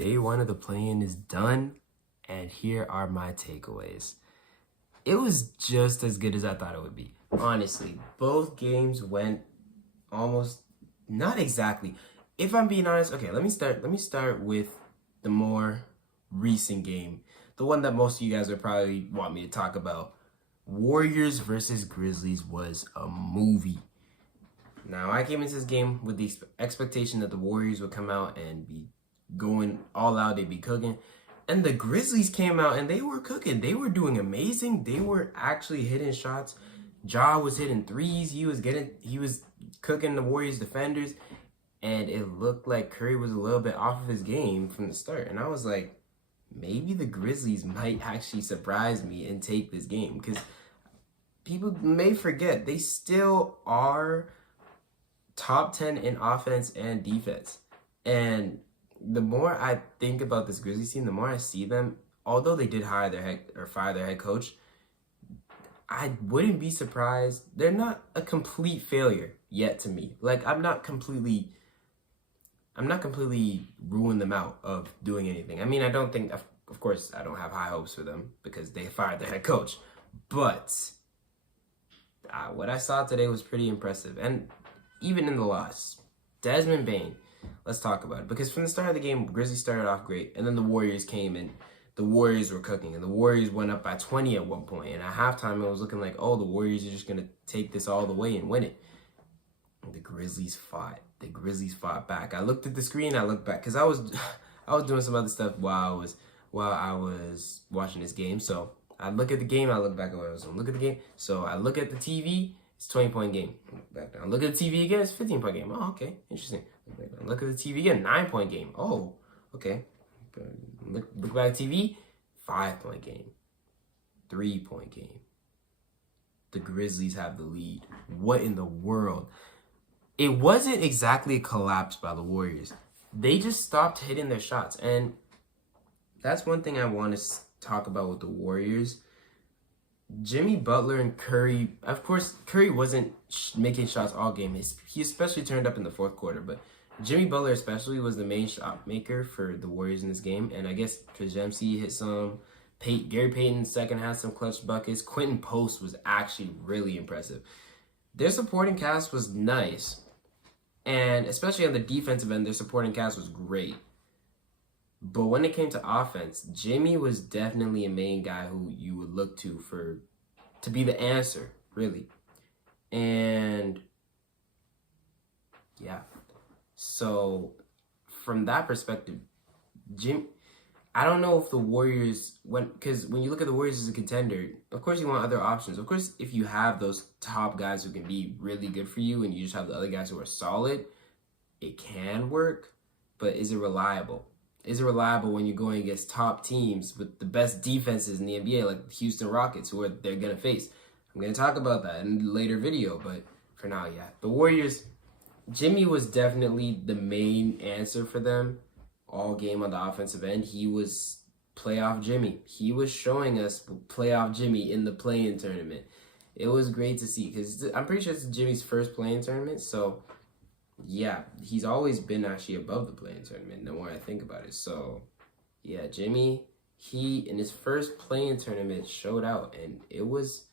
Day one of the play-in is done, and here are my takeaways. It was just as good as I thought it would be. Honestly, both games went almost, not exactly. If I'm being honest, okay, let me start with the more recent game. The one that most of you guys would probably want me to talk about. Warriors versus Grizzlies was a movie. Now, I came into this game with the expectation that the Warriors would come out and be going all out, they'd be cooking. And the Grizzlies came out and they were cooking. They were doing amazing. They were actually hitting shots. Ja was hitting threes. He was cooking the Warriors defenders. And it looked like Curry was a little bit off of his game from the start. And I was like, maybe the Grizzlies might actually surprise me and take this game. Because people may forget, they still are top 10 in offense and defense. And the more I think about this Grizzlies team, the more I see them, although they did fire their head coach, I wouldn't be surprised. They're not a complete failure yet to me. Like, I'm not completely ruling them out of doing anything. I mean, I don't think, of course, I don't have high hopes for them because they fired their head coach. But what I saw today was pretty impressive. And even in the loss, Desmond Bane, let's talk about it. Because from the start of the game, Grizzlies started off great. And then the Warriors came and the Warriors were cooking. And the Warriors went up by 20 at one point. And at halftime, it was looking like, oh, the Warriors are just going to take this all the way and win it. And the Grizzlies fought. The Grizzlies fought back. I looked at the screen. I looked back because I was doing some other stuff while I was watching this game. So I look at the game. I look back at what I was doing. Look at the game. So I look at the TV. It's a 20-point game. Back down. Look at the TV again. It's a 15-point game. Oh, okay. Interesting. Look at the TV again. 9-point game. Oh, okay. Look back at TV. 5-point game. 3-point game. The Grizzlies have the lead. What in the world? It wasn't exactly a collapse by the Warriors. They just stopped hitting their shots. And that's one thing I want to talk about with the Warriors. Jimmy Butler and Curry, of course, Curry wasn't making shots all game. He especially turned up in the fourth quarter, but Jimmy Butler especially was the main shot maker for the Warriors in this game. And I guess Kajemski hit some. Gary Payton second had some clutch buckets. Quentin Post was actually really impressive. Their supporting cast was nice. And especially on the defensive end, their supporting cast was great. But when it came to offense, Jimmy was definitely a main guy who you would look to be the answer, really. And yeah. So from that perspective, I don't know if the Warriors, because when you look at the Warriors as a contender, of course you want other options. Of course, if you have those top guys who can be really good for you and you just have the other guys who are solid, it can work. But is it reliable? Is it reliable when you're going against top teams with the best defenses in the NBA, like the Houston Rockets, who they're going to face? I'm going to talk about that in a later video, but for now, yeah. The Warriors, Jimmy was definitely the main answer for them all game on the offensive end. He was playoff Jimmy. He was showing us playoff Jimmy in the play-in tournament. It was great to see because I'm pretty sure it's Jimmy's first play-in tournament, so yeah, he's always been actually above the play-in tournament the more I think about it. So, yeah, Jimmy, he, in his first play-in tournament, showed out, and it was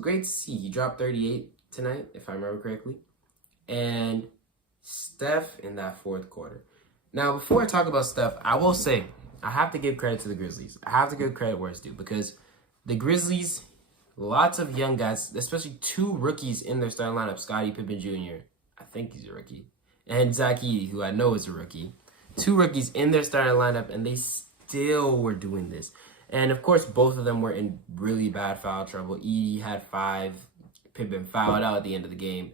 great to see. He dropped 38 tonight, if I remember correctly, and Steph in that fourth quarter. Now, before I talk about Steph, I will say, I have to give credit to the Grizzlies. I have to give credit where it's due, because the Grizzlies, lots of young guys, especially two rookies in their starting lineup, Scottie Pippen Jr., I think he's a rookie, and Zach Edey, who I know is a rookie. Two rookies in their starting lineup, and they still were doing this. And, of course, both of them were in really bad foul trouble. Edey had 5. Pippen fouled out at the end of the game.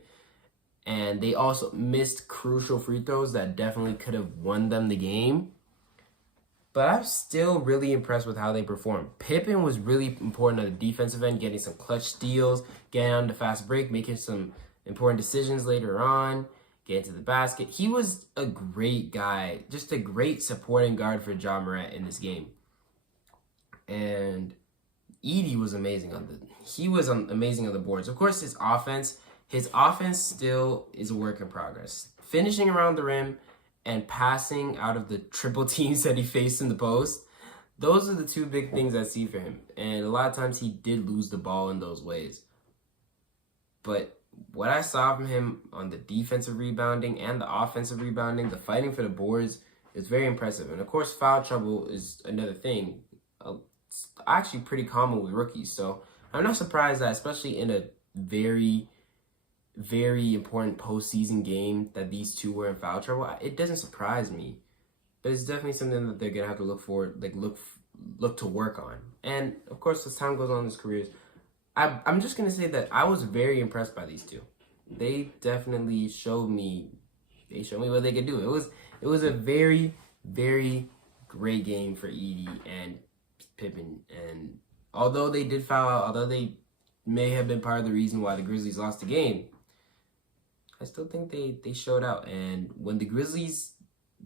And they also missed crucial free throws that definitely could have won them the game. But I'm still really impressed with how they performed. Pippen was really important on the defensive end, getting some clutch steals, getting on the fast break, making some important decisions later on, getting to the basket. He was a great guy, just a great supporting guard for Ja Morant in this game. And Edey was amazing amazing on the boards. Of course, his offense still is a work in progress. Finishing around the rim and passing out of the triple teams that he faced in the post. Those are the two big things I see for him. And a lot of times he did lose the ball in those ways. But what I saw from him on the defensive rebounding and the offensive rebounding, the fighting for the boards, is very impressive. And of course, foul trouble is another thing. It's actually pretty common with rookies. So I'm not surprised that, especially in a very, very important postseason game, that these two were in foul trouble. It doesn't surprise me. But it's definitely something that they're gonna have to look for, look to work on. And of course, as time goes on in his careers, I'm just gonna say that I was very impressed by these two. They definitely showed me. They showed me what they could do. It was a very, very great game for Edey and Pippen. And although they did foul out, although they may have been part of the reason why the Grizzlies lost the game, I still think they showed out. And when the Grizzlies,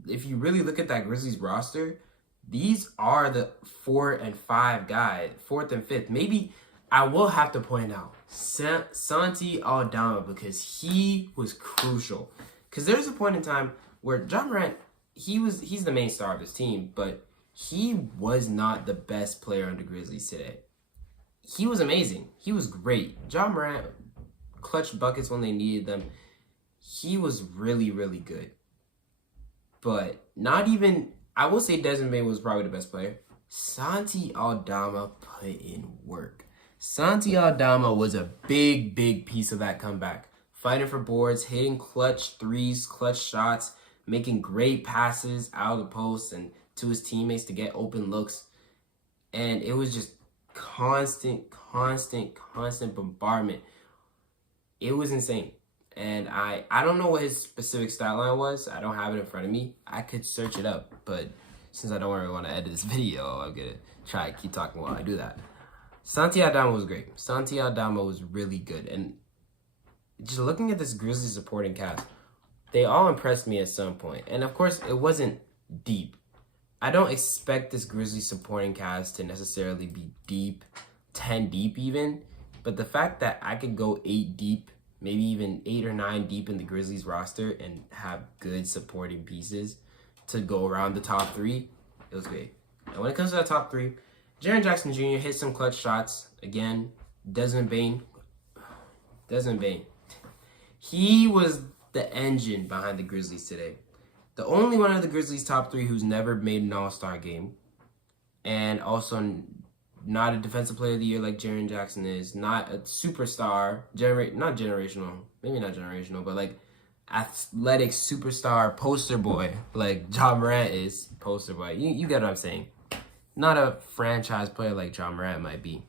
if you really look at that Grizzlies roster, these are the 4 and 5 guys, 4th and 5th. Maybe I will have to point out Santi Aldama, because he was crucial. Because there's a point in time where Ja Morant, he's the main star of his team, but he was not the best player on the Grizzlies today. He was amazing. He was great. Ja Morant clutched buckets when they needed them. He was really, really good. But not even, I will say Desmond Bane was probably the best player. Santi Aldama put in work. Santi Aldama was a big, big piece of that comeback. Fighting for boards, hitting clutch threes, clutch shots, making great passes out of the post and to his teammates to get open looks. And it was just constant bombardment. It was insane. And I don't know what his specific stat line was. I don't have it in front of me. I could search it up, but since I don't really want to edit this video, I'm going to try to keep talking while I do that. Santi Aldama was great. Santi Aldama was really good. And just looking at this Grizzlies supporting cast, they all impressed me at some point. And of course, it wasn't deep. I don't expect this Grizzlies supporting cast to necessarily be deep, 10 deep even. But the fact that I could go 8 deep, maybe even 8 or 9 deep in the Grizzlies roster and have good supporting pieces to go around the top 3, it was great. And when it comes to that top 3, Jaren Jackson Jr. hit some clutch shots. Again, Desmond Bane. He was the engine behind the Grizzlies today. The only one of the Grizzlies' top 3 who's never made an all-star game. And also not a defensive player of the year like Jaren Jackson is. Not a superstar. Not generational. Maybe not generational, but like athletic superstar poster boy like Ja Morant is. Poster boy. You get what I'm saying. Not a franchise player like Ja Morant might be.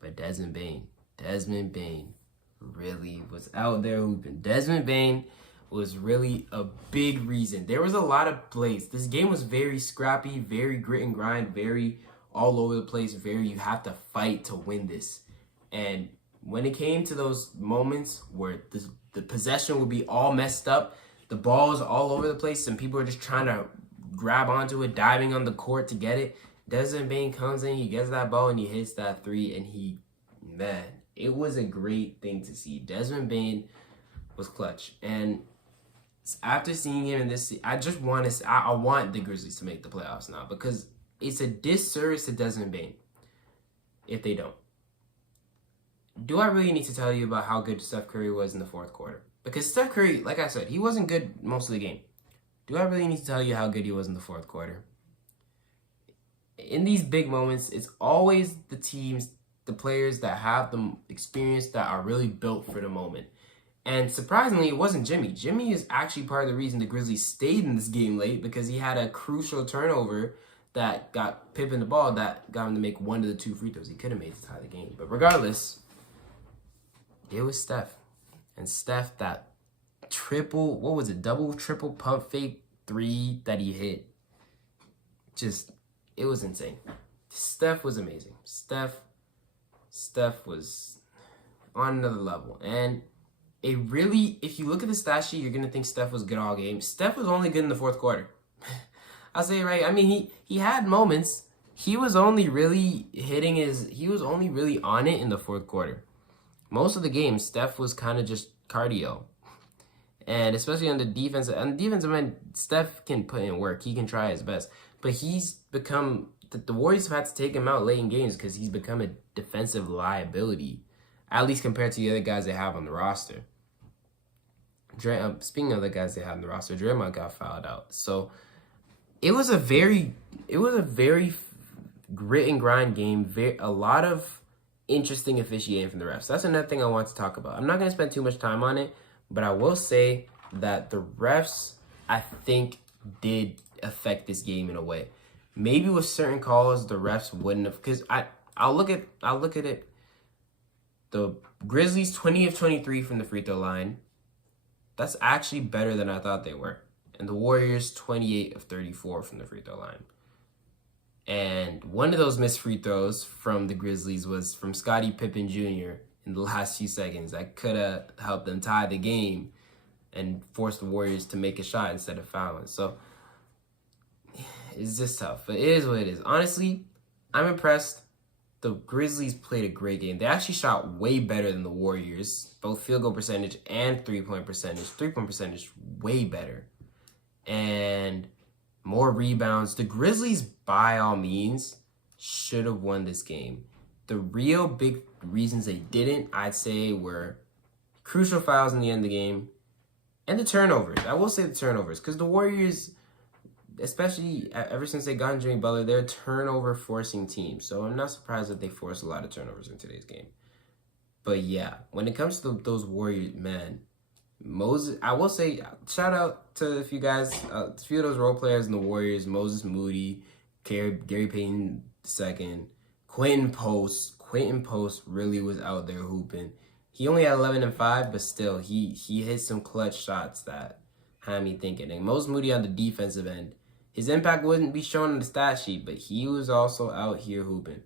But Desmond Bane really was out there hooping. Desmond Bane was really a big reason. There was a lot of plays. This game was very scrappy, very grit and grind, very all over the place, very you have to fight to win this. And when it came to those moments where the possession would be all messed up, the ball is all over the place, and people are just trying to grab onto it, diving on the court to get it, Desmond Bane comes in, he gets that ball, and he hits that 3, and it was a great thing to see. Desmond Bane was clutch. And after seeing him in this, I want the Grizzlies to make the playoffs now, because it's a disservice to Desmond Bane if they don't. Do I really need to tell you about how good Steph Curry was in the 4th quarter? Because Steph Curry, like I said, he wasn't good most of the game. Do I really need to tell you how good he was in the 4th quarter? In these big moments, it's always the teams, the players that have the experience that are really built for the moment. And surprisingly, it wasn't Jimmy. Jimmy is actually part of the reason the Grizzlies stayed in this game late, because he had a crucial turnover that got Pippen the ball that got him to make 1 of the 2 free throws. He could have made to tie the game. But regardless, it was Steph. And Steph, that double, triple pump fake 3 that he hit. It was insane. Steph was amazing. Steph was on another level. And it really, if you look at the stat sheet, you're going to think Steph was good all game. Steph was only good in the 4th quarter. I'll say it right. I mean, he had moments. He was only really on it in the 4th quarter. Most of the game, Steph was kind of just cardio. And especially on the defensive end, Steph can put in work. He can try his best. But he's become, the Warriors have had to take him out late in games because he's become a defensive liability, at least compared to the other guys they have on the roster. Speaking of the guys they have on the roster, Draymond got fouled out. So it was a very grit and grind game. A lot of interesting officiating from the refs. That's another thing I want to talk about. I'm not going to spend too much time on it, but I will say that the refs, I think, did affect this game in a way. Maybe with certain calls, the refs wouldn't have, because I'll look at it. The Grizzlies 20 of 23 from the free throw line. That's actually better than I thought they were. And the Warriors 28 of 34 from the free throw line. And one of those missed free throws from the Grizzlies was from Scottie Pippen Jr. in the last few seconds. That could have helped them tie the game and force the Warriors to make a shot instead of fouling. So it's just tough. But it is what it is. Honestly, I'm impressed. The Grizzlies played a great game. They actually shot way better than the Warriors, both field goal percentage and three-point percentage. Three-point percentage way better. And more rebounds. The Grizzlies, by all means, should have won this game. The real big reasons they didn't, I'd say, were crucial fouls in the end of the game and the turnovers. I will say the turnovers, because the Warriors, especially ever since they got Jimmy Butler, they're a turnover-forcing team. So I'm not surprised that they forced a lot of turnovers in today's game. But yeah, when it comes to those Warriors, man, Moses, I will say, shout out to a few guys, a few of those role players in the Warriors, Moses Moody, Gary Payton II, Quentin Post really was out there hooping. He only had 11 and 5, but still, he hit some clutch shots that had me thinking. And Moses Moody on the defensive end, his impact wouldn't be shown on the stat sheet, but he was also out here hooping.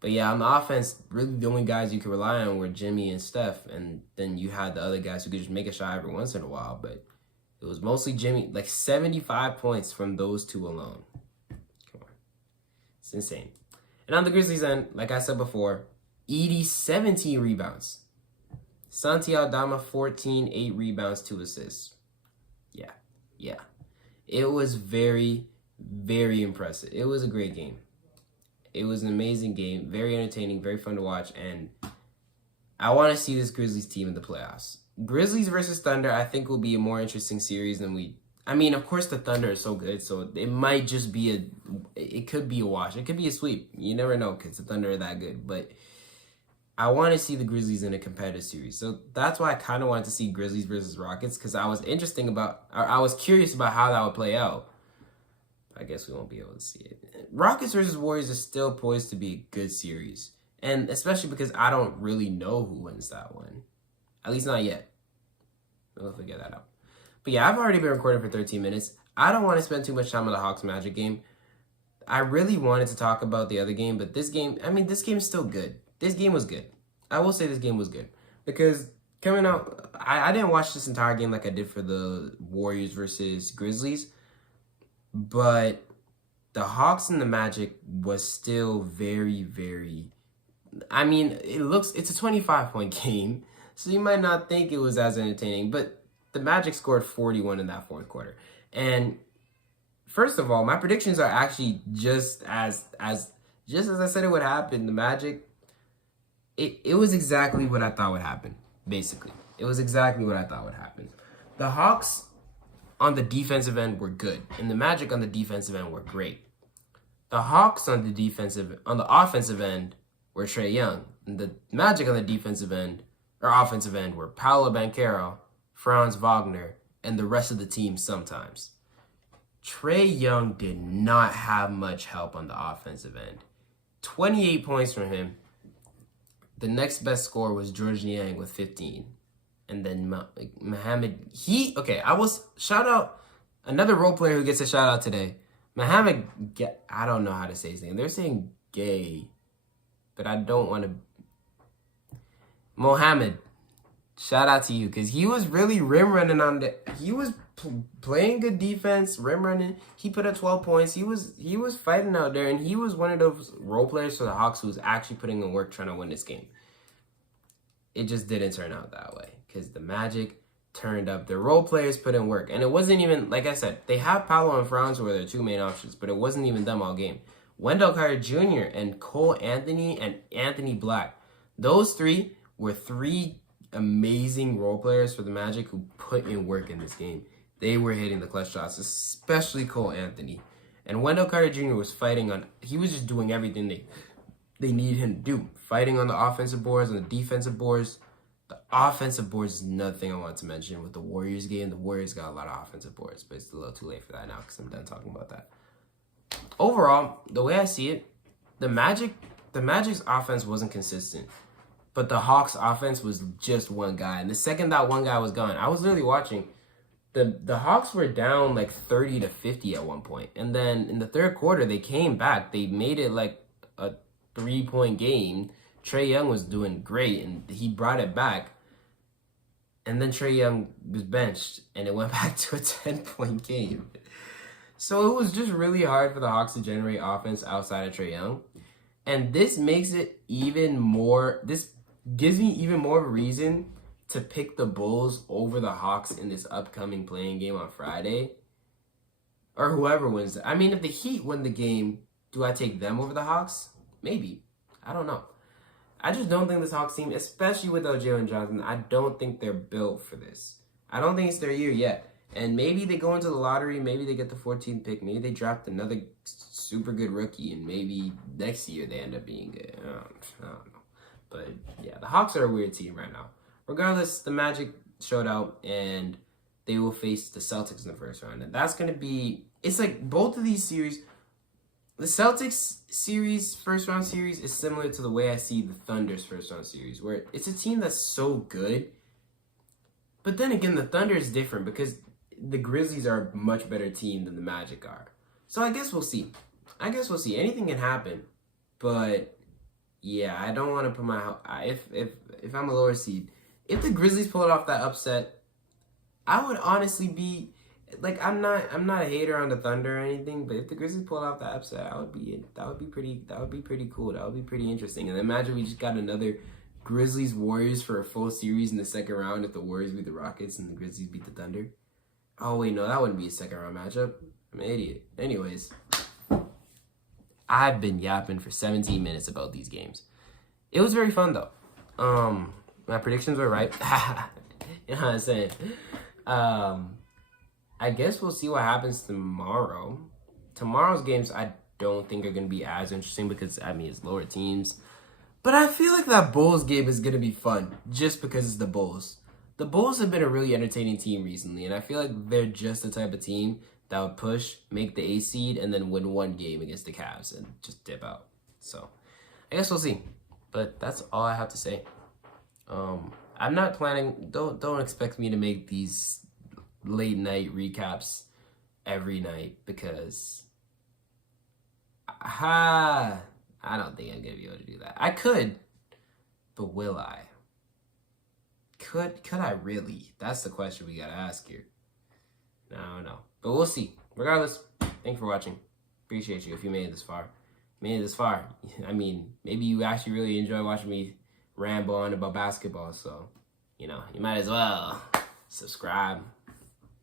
But yeah, on the offense, really the only guys you could rely on were Jimmy and Steph, and then you had the other guys who could just make a shot every once in a while, but it was mostly Jimmy, like 75 points from those two alone. Come on. It's insane. And on the Grizzlies end, like I said before, Edey, 17 rebounds. Santi Aldama, 14, 8 rebounds, 2 assists. Yeah. It was very, very impressive. It was a great game. It was an amazing game, very entertaining, very fun to watch, and I want to see this Grizzlies team in the playoffs. Grizzlies versus Thunder, I think, will be a more interesting series than of course, the Thunder is so good, so it might just be it could be a wash. It could be a sweep. You never know because the Thunder are that good, but I want to see the Grizzlies in a competitive series. So that's why I kind of wanted to see Grizzlies versus Rockets, because I was curious about how that would play out. I guess we won't be able to see it. Rockets versus Warriors is still poised to be a good series. And especially because I don't really know who wins that one. At least not yet. We'll figure that out. But yeah, I've already been recording for 13 minutes. I don't want to spend too much time on the Hawks Magic game. I really wanted to talk about the other game, but this game is still good. This game was good. I will say this game was good. Because coming out, I didn't watch this entire game like I did for the Warriors versus Grizzlies. But the Hawks and the Magic was still very, very... it's a 25-point game, so you might not think it was as entertaining, but the Magic scored 41 in that fourth quarter. And first of all, my predictions are actually just as I said it would happen. The Magic, it was exactly what I thought would happen, basically. It was exactly what I thought would happen. The Hawks on the defensive end were good, and the Magic on the defensive end were great. The Hawks on the offensive end were Trae Young, and the Magic on the offensive end were Paolo Banchero, Franz Wagner, and the rest of the team sometimes. Trae Young did not have much help on the offensive end. 28 points from him. The next best score was George Niang with 15. And then Mohamed, shout out another role player who gets a shout out today. Mohamed, I don't know how to say his name. They're saying Gay, but I don't want to. Mohamed, shout out to you, because he was really rim running he was playing good defense, rim running. He put up 12 points. He was fighting out there, and he was one of those role players for the Hawks who was actually putting in work trying to win this game. It just didn't turn out that way, because the Magic turned up. Their role players put in work. And it wasn't even, like I said, they have Paolo and Franz who are their two main options, but it wasn't even them all game. Wendell Carter Jr. and Cole Anthony and Anthony Black. Those three were three amazing role players for the Magic who put in work in this game. They were hitting the clutch shots, especially Cole Anthony. And Wendell Carter Jr. was fighting on, he was just doing everything they need him to do. Fighting on the offensive boards, on the defensive boards. The offensive boards is another thing I want to mention with the Warriors game. The Warriors got a lot of offensive boards, but it's a little too late for that now because I'm done talking about that. Overall, the way I see it, the Magic's offense wasn't consistent. But the Hawks' offense was just one guy. And the second that one guy was gone, I was literally watching. The Hawks were down like 30-50 at one point. And then in the third quarter, they came back. They made it like a 3-point game. Trae Young was doing great, and he brought it back. And then Trae Young was benched, and it went back to a 10-point game. So it was just really hard for the Hawks to generate offense outside of Trae Young. And this makes it even more, this gives me even more reason to pick the Bulls over the Hawks in this upcoming playing game on Friday. Or whoever wins. I mean, if the Heat win the game, do I take them over the Hawks? Maybe. I don't know. I just don't think this Hawks team, especially without Jalen Johnson, I don't think they're built for this. I don't think it's their year yet. And maybe they go into the lottery, maybe they get the 14th pick, maybe they draft another super good rookie, and maybe next year they end up being good. I don't know. But yeah, the Hawks are a weird team right now. Regardless, the Magic showed out, and they will face the Celtics in the first round. And that's going to be, it's like both of these series, the Celtics series, first round series, is similar to the way I see the Thunder's first round series, where it's a team that's so good. But then again, the Thunder is different because the Grizzlies are a much better team than the Magic are. So I guess we'll see. Anything can happen. But yeah, I don't want to put my, if I'm a lower seed, if the Grizzlies pull it off that upset, I would honestly be, like, I'm not a hater on the Thunder or anything, but if the Grizzlies pull off that upset, that would be pretty cool. That would be pretty interesting. And imagine we just got another Grizzlies Warriors for a full series in the second round if the Warriors beat the Rockets and the Grizzlies beat the Thunder. Oh wait, no, that wouldn't be a second round matchup. I'm an idiot. Anyways, I've been yapping for 17 minutes about these games. It was very fun though. My predictions were right. You know what I'm saying? I guess we'll see what happens tomorrow. Tomorrow's games I don't think are going to be as interesting because, I mean, it's lower teams. But I feel like that Bulls game is going to be fun just because it's the Bulls. The Bulls have been a really entertaining team recently, and I feel like they're just the type of team that would push, make the 8th seed, and then win one game against the Cavs and just dip out. So, I guess we'll see. But that's all I have to say. I'm not planning, don't expect me to make these late night recaps every night because I don't think I'm gonna be able to do that. I could, but will I? Could I really? That's the question we gotta ask here. I don't know, but we'll see. Regardless, thanks for watching. Appreciate you if you made it this far. I mean, maybe you actually really enjoy watching me ramble on about basketball, so you know, you might as well subscribe,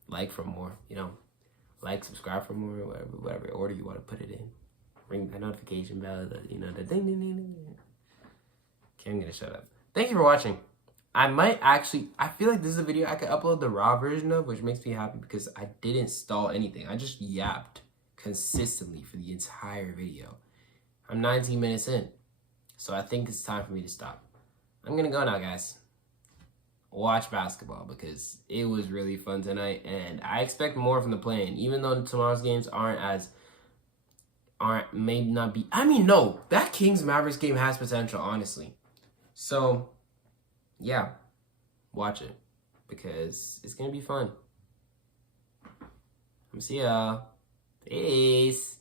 like for more, like, subscribe for more, whatever order you want to put it in. Ring that notification bell, the ding, ding, ding, ding. Okay, I'm gonna shut up. Thank you for watching. I feel like this is a video I could upload the raw version of, which makes me happy because I didn't stall anything. I just yapped consistently for the entire video. I'm 19 minutes in, so I think it's time for me to stop. I'm gonna go now, guys. Watch basketball because it was really fun tonight, and I expect more from the play-in. Even though tomorrow's games may not be. I mean, no, that Kings Mavericks game has potential, honestly. So, yeah, watch it because it's gonna be fun. I'm see y'all. Peace.